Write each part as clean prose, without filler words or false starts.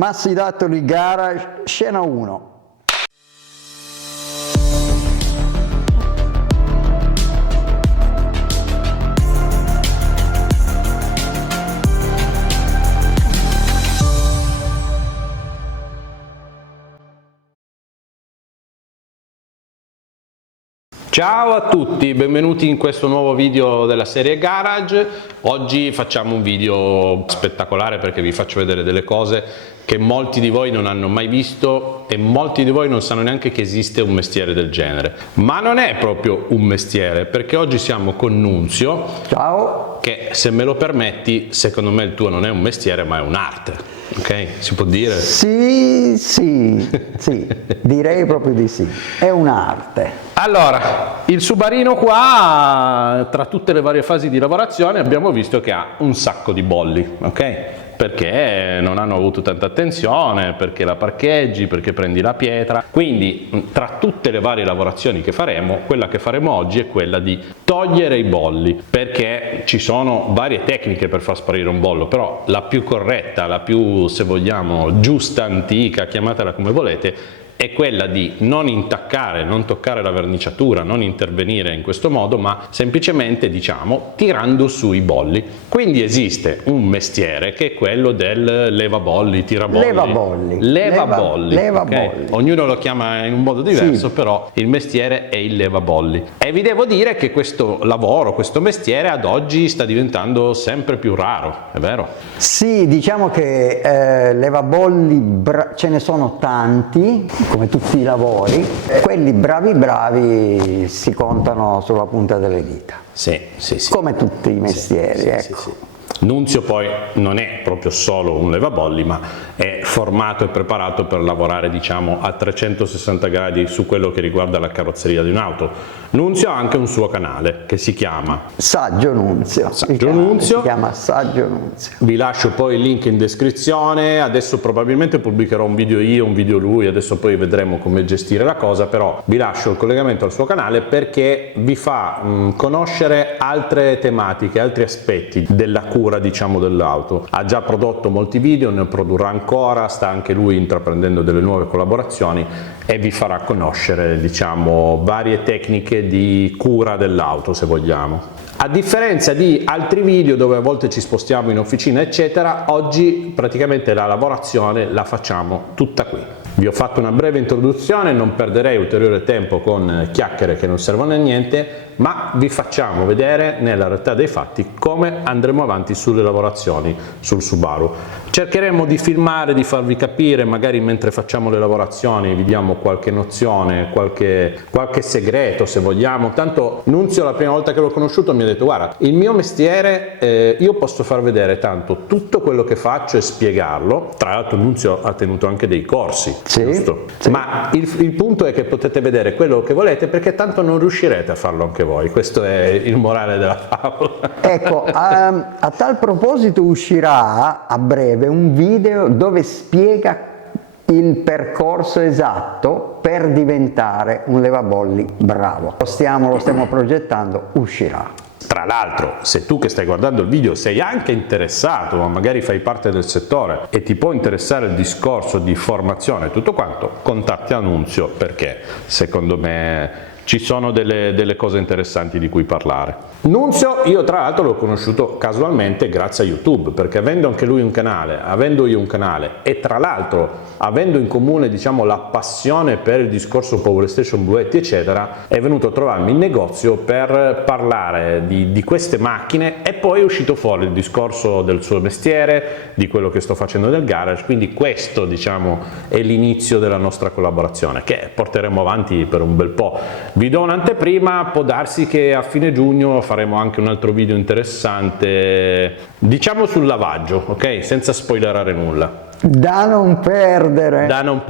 Massi Dattoli Garage, scena 1. Ciao a tutti, benvenuti in questo nuovo video della serie Garage. Oggi facciamo un video spettacolare perché vi faccio vedere delle cose che molti di voi non hanno mai visto e molti di voi non sanno neanche che esiste un mestiere del genere. Ma non è proprio un mestiere, perché oggi siamo con Nunzio. Ciao. Che, se me lo permetti, secondo me il tuo non è un mestiere ma è un'arte. Ok? Si può dire? Sì, direi proprio di sì. È un'arte. Allora, il Subarino qua, tra tutte le varie fasi di lavorazione, abbiamo visto che ha un sacco di bolli, ok? Perché non hanno avuto tanta attenzione, perché la parcheggi, perché prendi la pietra. Quindi, tra tutte le varie lavorazioni che faremo, quella che faremo oggi è quella di togliere i bolli, perché ci sono varie tecniche per far sparire un bollo, però la più corretta, la più, se vogliamo, giusta, antica, chiamatela come volete, è quella di non intaccare, non toccare la verniciatura, non intervenire in questo modo, ma semplicemente, diciamo, tirando su i bolli. Quindi esiste un mestiere che è quello del levabolli, tirabolli. Levabolli. Okay? Ognuno lo chiama in un modo diverso, sì. Però il mestiere è il levabolli. E vi devo dire che questo lavoro, questo mestiere ad oggi sta diventando sempre più raro, è vero? Sì, diciamo che levabolli ce ne sono tanti, come tutti i lavori. Quelli bravi si contano sulla punta delle dita. Sì. Come tutti i mestieri, ecco. Sì. Nunzio poi non è proprio solo un levabolli, ma è formato e preparato per lavorare, diciamo, a 360 gradi su quello che riguarda la carrozzeria di un'auto. Nunzio ha anche un suo canale che si chiama Saggio Nunzio. Si chiama Saggio Nunzio. Vi lascio poi il link in descrizione. Adesso probabilmente pubblicherò un video io, un video lui, adesso poi vedremo come gestire la cosa, però vi lascio il collegamento al suo canale perché vi fa conoscere altre tematiche, altri aspetti della cura, diciamo, dell'auto. Ha già prodotto molti video, ne produrrà ancora, sta anche lui intraprendendo delle nuove collaborazioni e vi farà conoscere, diciamo, varie tecniche di cura dell'auto, se vogliamo. A differenza di altri video dove a volte ci spostiamo in officina eccetera, oggi praticamente la lavorazione la facciamo tutta qui. Vi ho fatto una breve introduzione, non perderei ulteriore tempo con chiacchiere che non servono a niente, ma vi facciamo vedere nella realtà dei fatti come andremo avanti sulle lavorazioni sul Subaru. Cercheremo di filmare, di farvi capire, magari mentre facciamo le lavorazioni vi diamo qualche nozione, qualche segreto se vogliamo. Tanto Nunzio, la prima volta che l'ho conosciuto, mi ha detto: guarda, il mio mestiere, io posso far vedere tanto tutto quello che faccio e spiegarlo. Tra l'altro Nunzio ha tenuto anche dei corsi, giusto? Sì. Ma il punto è che potete vedere quello che volete, perché tanto non riuscirete a farlo anche voi. Questo è il morale della favola. Ecco, a tal proposito uscirà a breve un video dove spiega il percorso esatto per diventare un levabolli bravo. Lo stiamo progettando, uscirà. Tra l'altro, se tu che stai guardando il video sei anche interessato, ma magari fai parte del settore e ti può interessare il discorso di formazione e tutto quanto, contatti Nunzio, perché secondo me ci sono delle cose interessanti di cui parlare. Nunzio, io tra l'altro l'ho conosciuto casualmente grazie a YouTube, perché avendo anche lui un canale, avendo io un canale e tra l'altro avendo in comune, diciamo, la passione per il discorso Power Station Bluetti eccetera, è venuto a trovarmi in negozio per parlare di queste macchine e poi è uscito fuori il discorso del suo mestiere, di quello che sto facendo nel garage, quindi questo, diciamo, è l'inizio della nostra collaborazione che porteremo avanti per un bel po'. Vi do un'anteprima, può darsi che a fine giugno faremo anche un altro video interessante, diciamo sul lavaggio, ok? Senza spoilerare nulla. Da non perdere, da non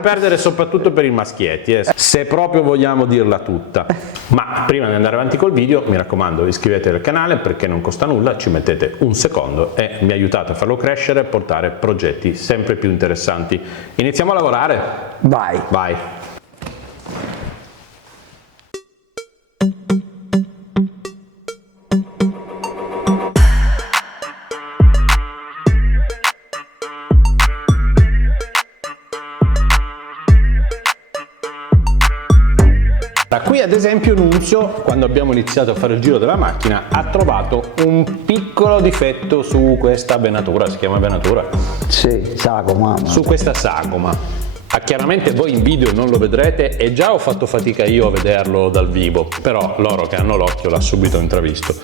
perdere soprattutto per i maschietti, se proprio vogliamo dirla tutta. Ma prima di andare avanti col video, mi raccomando, iscrivetevi al canale perché non costa nulla, ci mettete un secondo e mi aiutate a farlo crescere e portare progetti sempre più interessanti. Iniziamo a lavorare? Vai! Allora, qui ad esempio Nunzio, quando abbiamo iniziato a fare il giro della macchina, ha trovato un piccolo difetto su questa venatura, si chiama venatura? Sì, sagoma. Su questa sagoma. Chiaramente voi in video non lo vedrete e già ho fatto fatica io a vederlo dal vivo, però loro che hanno l'occhio l'ha subito intravisto.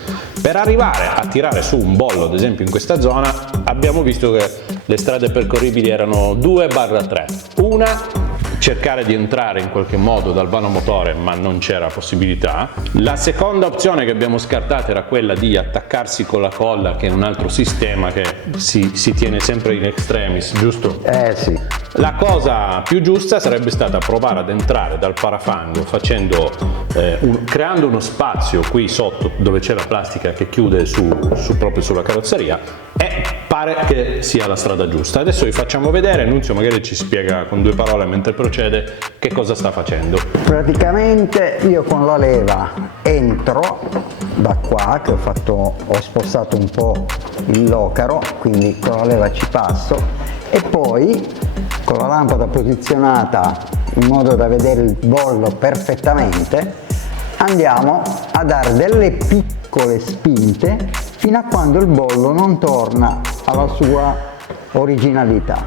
Per arrivare a tirare su un bollo, ad esempio in questa zona, abbiamo visto che le strade percorribili erano 2/3. Una, cercare di entrare in qualche modo dal vano motore, ma non c'era possibilità. La seconda opzione che abbiamo scartato era quella di attaccarsi con la colla, che è un altro sistema che si tiene sempre in extremis, giusto? Sì. La cosa più giusta sarebbe stata provare ad entrare dal parafango creando uno spazio qui sotto dove c'è la plastica che chiude proprio sulla carrozzeria, e pare che sia la strada giusta. Adesso vi facciamo vedere, Nunzio magari ci spiega con 2 parole mentre procede che cosa sta facendo. Praticamente io con la leva entro da qua, che ho spostato un po' il locaro, quindi con la leva ci passo, e poi con la lampada posizionata in modo da vedere il bollo perfettamente andiamo a dare delle piccole spinte fino a quando il bollo non torna alla sua originalità.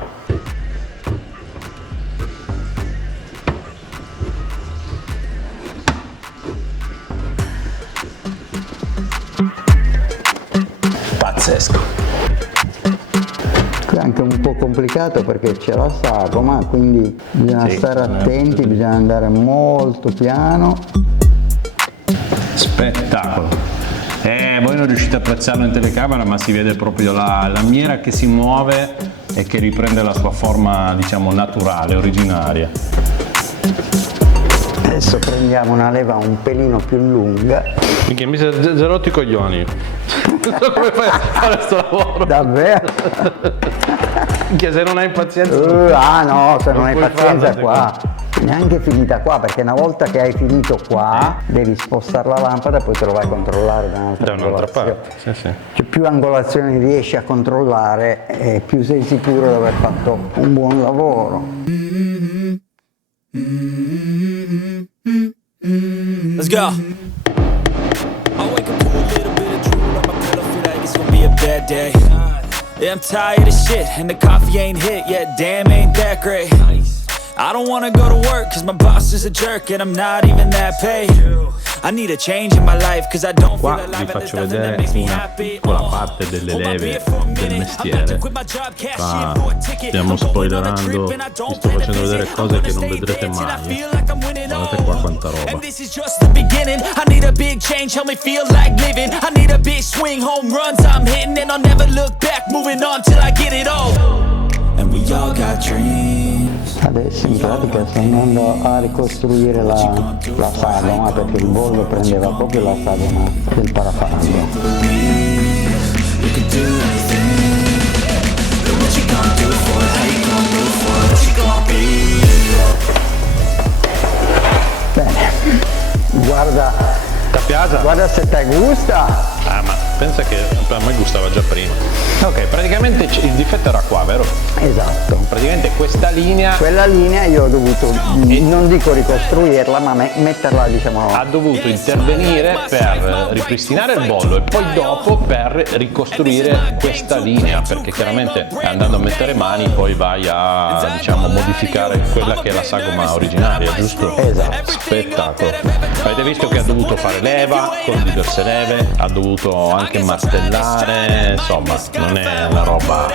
Pazzesco. Qui è anche un po' complicato perché c'è la sagoma, quindi bisogna stare attenti, bisogna andare molto piano. Spettacolo. Voi non riuscite a apprezzarlo in telecamera, ma si vede proprio la lamiera che si muove e che riprende la sua forma, diciamo, naturale, originaria. Adesso prendiamo una leva un pelino più lunga. Minchia, mi sei rotti i coglioni. Non so come fai a fare sto lavoro. Davvero? Minchia, se non hai pazienza. No, se non hai puoi pazienza farla, qua. Neanche finita qua, perché una volta che hai finito qua devi spostare la lampada e poi te lo vai a controllare da un'altra angolazione. parte. Sì. Cioè, più angolazioni riesci a controllare, più sei sicuro di aver fatto un buon lavoro. Let's go. I wake up to a little bit of drool on my pillow, feel like it's gonna be a bad day. Yeah, I'm tired of shit and the coffee ain't hit yet. Damn, ain't that great. I don't wanna go to work cause my boss is a jerk and I'm not even that paid. I need a change in my life cause I don't feel Qua alive vi and there's faccio nothing that vedere makes me una happy. piccola parte delle leve del mestiere. Qua stiamo spoilerando, vi sto facendo vedere cose che non vedrete mai. Guardate qua quanta roba. And this is just the beginning. I need a big change, help me feel like living. I need a big swing, home runs I'm hitting, and I'll never look back, moving on till I get it all. And we all got dreams. Adesso in pratica sto andando a ricostruire la sagoma, perché il bollo prendeva proprio la sagoma del parafango. You can do anything. But what you gonna do for it? How you gonna move for it? What you gonna be? Bene, guarda se te gusta. Ma pensa che a me gustava già prima. Ok, praticamente il difetto era qua, vero? Esatto. Praticamente questa linea Quella linea io ho dovuto, non dico ricostruirla, ma metterla, diciamo. ha dovuto intervenire per ripristinare il bollo e poi dopo per ricostruire questa linea, perché chiaramente andando a mettere mani poi vai a, diciamo, modificare quella che è la sagoma originaria, giusto? Esatto. Spettacolo. Avete visto che ha dovuto fare leva con diverse leve, ha dovuto anche martellare, insomma non è una roba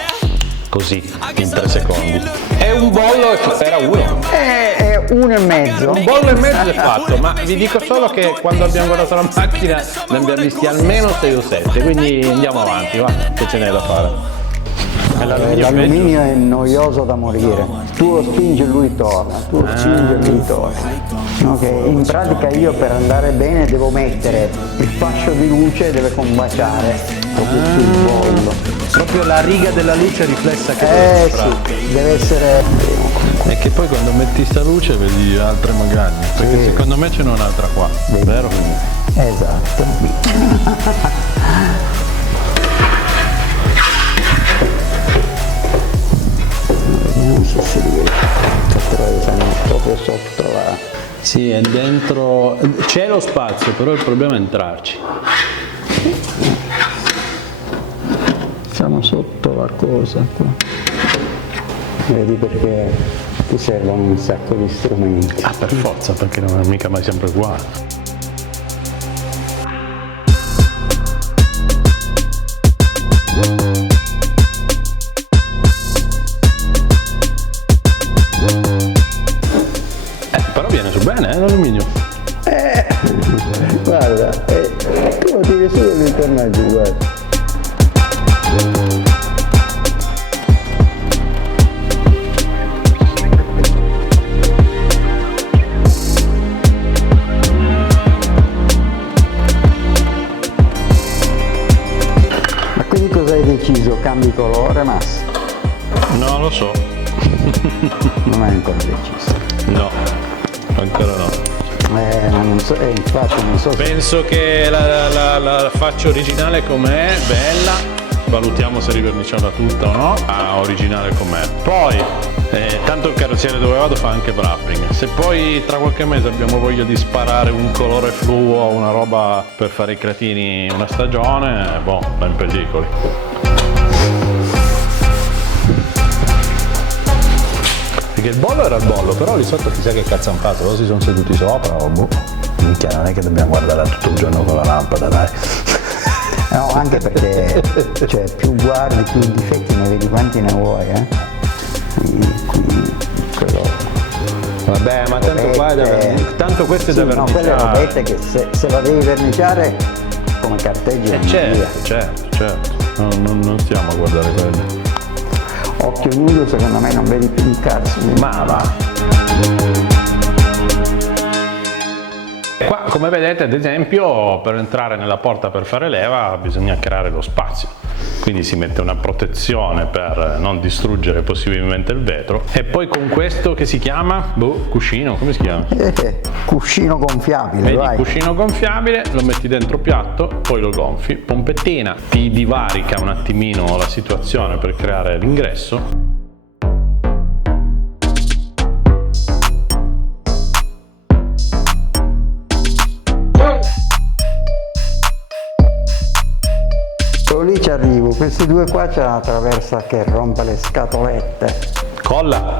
così in 3 secondi. E un bollo era uno. È 1,5. Un bollo e mezzo è fatto, ma vi dico solo che quando abbiamo guardato la macchina ne abbiamo visti almeno 6 o 7, quindi andiamo avanti, va, che ce n'è da fare. L'alluminio è noioso da morire, tu lo spingi e lui torna, tu lo spingi e lui torna. Ok, in pratica io per andare bene devo mettere il fascio di luce, deve combaciare proprio sul bollo. Proprio la riga della luce riflessa che Sì, deve essere. E che poi quando metti sta luce vedi altre magagne, perché Sì. secondo me ce n'è un'altra qua, vero? Esatto. Vediamo se si riesce a catturare proprio sotto la. Sì, Sì, è dentro, c'è lo spazio, però il problema è entrarci. Siamo sotto la cosa qua. Vedi perché ti servono un sacco di strumenti. Ah, per forza, perché non è mica mai sempre uguale. Però viene su bene, l'alluminio. Guarda, tu lo tiri su e li torna giù, guarda. Ma quindi cosa hai deciso? Cambi colore, Mass? No, lo so. Non hai ancora deciso. No, ancora no. Ma non so, infatti non so se... Penso che la faccia originale com'è, bella, valutiamo se riverniciarla tutta o no, originale com'è. Poi, tanto il carrozziere dove vado fa anche wrapping, se poi tra qualche mese abbiamo voglia di sparare un colore fluo, una roba per fare i cretini una stagione, boh, ben pellicoli. Perché il bollo era il bollo, però lì sotto chissà che cazzo hanno fatto, loro si sono seduti sopra, o boh. Minchia, non è che dobbiamo guardare tutto il giorno con la lampada, dai. No, anche perché cioè, più guardi, più difetti ne vedi quanti ne vuoi, qui quello. Vabbè, ma tanto qua tanto questo è da no, quelle robette che se la devi verniciare come carteggi certo, non stiamo a guardare quelle. Occhio nudo, secondo me non vedi più un cazzo. Ma va. Qua, come vedete, ad esempio, per entrare nella porta per fare leva bisogna creare lo spazio. Quindi si mette una protezione per non distruggere possibilmente il vetro. E poi con questo che si chiama? Cuscino, come si chiama? Cuscino gonfiabile, vedi, vai. Cuscino gonfiabile, lo metti dentro piatto, poi lo gonfi. Pompettina ti divarica un attimino la situazione per creare l'ingresso. Lì ci arrivo, questi due qua c'è una traversa che rompe le scatolette. Colla!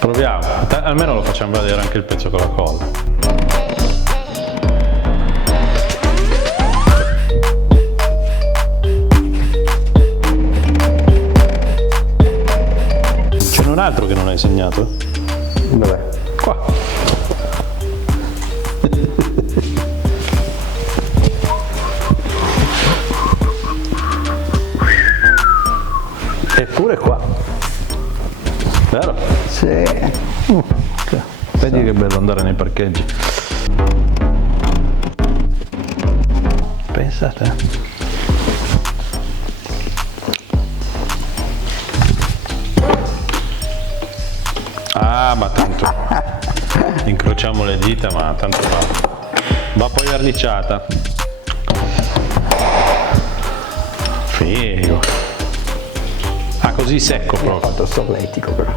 Proviamo, almeno lo facciamo vedere anche il pezzo con la colla. Ce n'è un altro che non hai segnato? Dov'è? Qua. Eppure qua, vero? Sì. Vedi che bello andare nei parcheggi. Pensate. Ah, ma tanto incrociamo le dita, ma tanto va poi verniciata. Figo. Ah, così secco Ho proprio. fatto solletico però.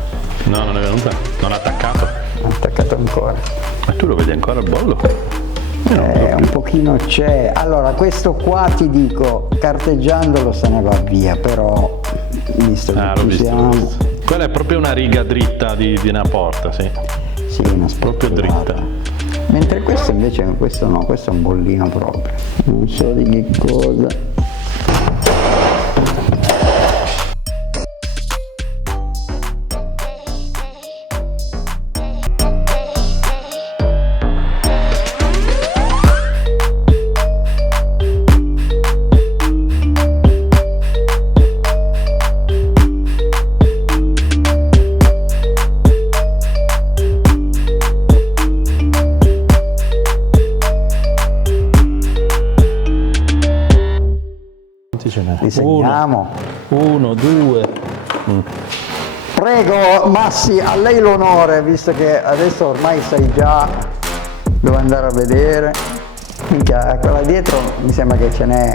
No, non è venuta? Non ha attaccato? Non ho attaccato ancora. Ma tu lo vedi ancora il bollo? Un pochino c'è. Allora, questo qua ti dico, carteggiandolo se ne va via, però visto che Ah, l'ho ci visto, siamo. l'ho visto. Quella è proprio una riga dritta di una porta, sì. Sì, una Proprio spetolata. dritta. Mentre questo invece, questo no, questo è un bollino proprio. Non so di che cosa. Ce n'è? Disegniamo. Uno, due. Prego Massi, a lei l'onore, visto che adesso ormai sai già dove andare a vedere. Minchia, quella dietro mi sembra che ce n'è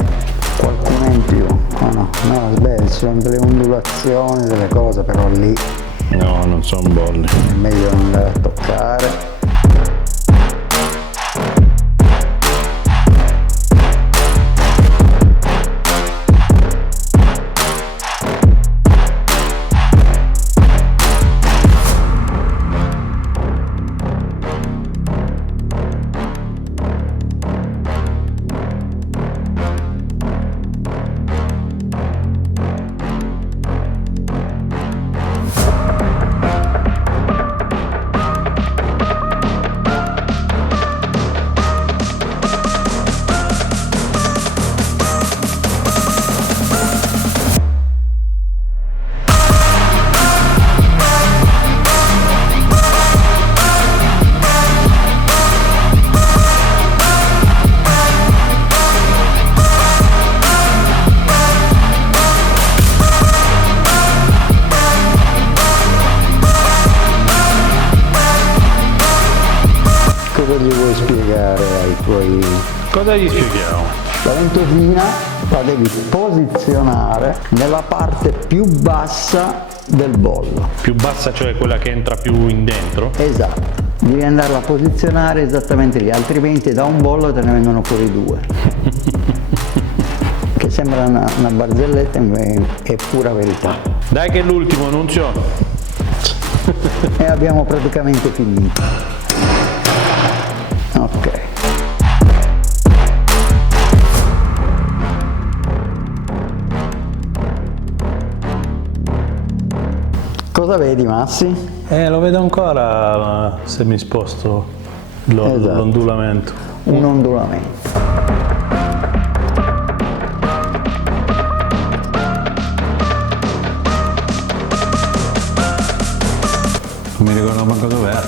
qualcuna in più. Oh no, no, sbaglio, ci sono delle ondulazioni, delle cose, però lì No, non sono bolli. è meglio andare a toccare. suoi... Cosa gli spieghiamo? La ventosina la devi posizionare nella parte più bassa del bollo. Più bassa, cioè quella che entra più in dentro? Esatto, devi andarla a posizionare esattamente lì, altrimenti da un bollo te ne vengono fuori due. Che sembra una barzelletta, è pura verità. Dai che è l'ultimo, Nunzio. E abbiamo praticamente finito. Ok. Cosa vedi, Massi? Lo vedo ancora se mi sposto Esatto. l'ondulamento. Un ondulamento. Non mi ricordo manco dov'era.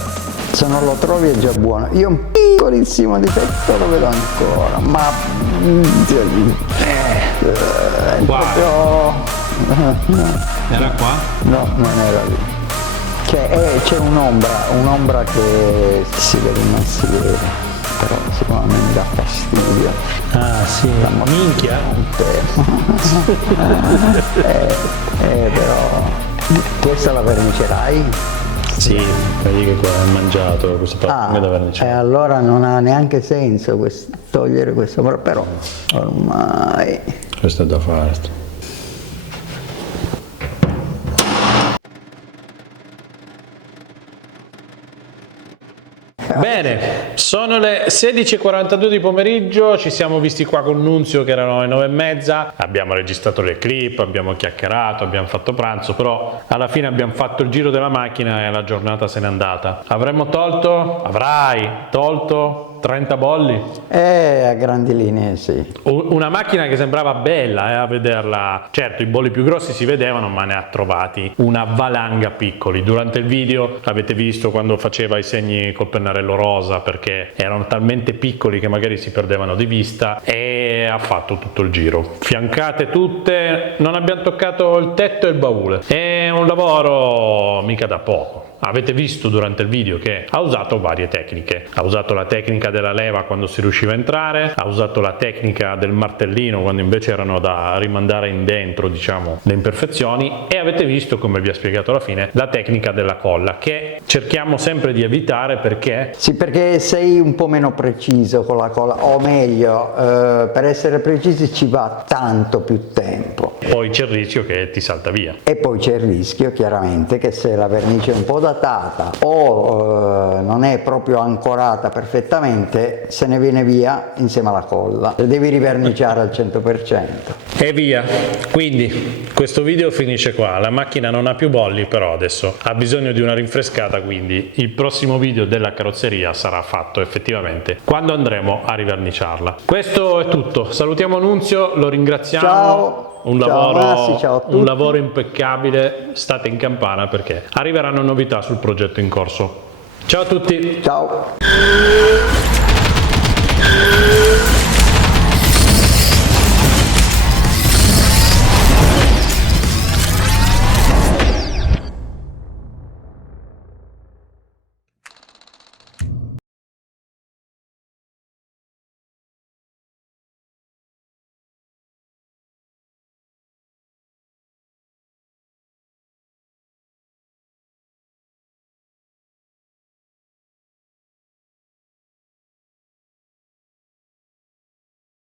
Se non lo trovi è già buono. Io un piccolissimo difetto lo vedo ancora, ma è Qua. proprio... Era qua? No, non era lì. C'è un'ombra che si vede, non si vede, però sicuramente dà fastidio. Ah sì, minchia. Però questa la vernicerai? Sì, vedi che qua è mangiato questo parfum da verniciare. Allora non ha neanche senso togliere questo, però ormai... Questo è da fare. Bene, sono le 16:42 di pomeriggio, ci siamo visti qua con Nunzio che erano le 9:30, abbiamo registrato le clip, abbiamo chiacchierato, abbiamo fatto pranzo, però alla fine abbiamo fatto il giro della macchina e la giornata se n'è andata. Avrai tolto 30 bolli? A grandi linee sì. Una macchina che sembrava bella a vederla, certo i bolli più grossi si vedevano, ma ne ha trovati una valanga piccoli. Durante il video avete visto quando faceva i segni col pennarello rosa perché erano talmente piccoli che magari si perdevano di vista, e ha fatto tutto il giro, fiancate tutte, non abbiamo toccato il tetto e il baule. È un lavoro mica da poco. Avete visto durante il video che ha usato varie tecniche, ha usato la tecnica della leva quando si riusciva a entrare, ha usato la tecnica del martellino quando invece erano da rimandare in dentro, diciamo, le imperfezioni, e avete visto, come vi ha spiegato alla fine, la tecnica della colla, che cerchiamo sempre di evitare perché... Sì, perché sei un po' meno preciso con la colla, o meglio, per essere precisi ci va tanto più tempo. Poi c'è il rischio che ti salta via. E poi c'è il rischio chiaramente che se la vernice è un po' datata o non è proprio ancorata perfettamente, se ne viene via insieme alla colla, le devi riverniciare al 100%. E via, quindi questo video finisce qua, la macchina non ha più bolli, però adesso ha bisogno di una rinfrescata, quindi il prossimo video della carrozzeria sarà fatto effettivamente quando andremo a riverniciarla. Questo è tutto, salutiamo Nunzio, lo ringraziamo. Ciao. Ciao Massi, ciao a tutti. Un lavoro impeccabile, state in campana perché arriveranno novità sul progetto in corso. Ciao a tutti! Ciao.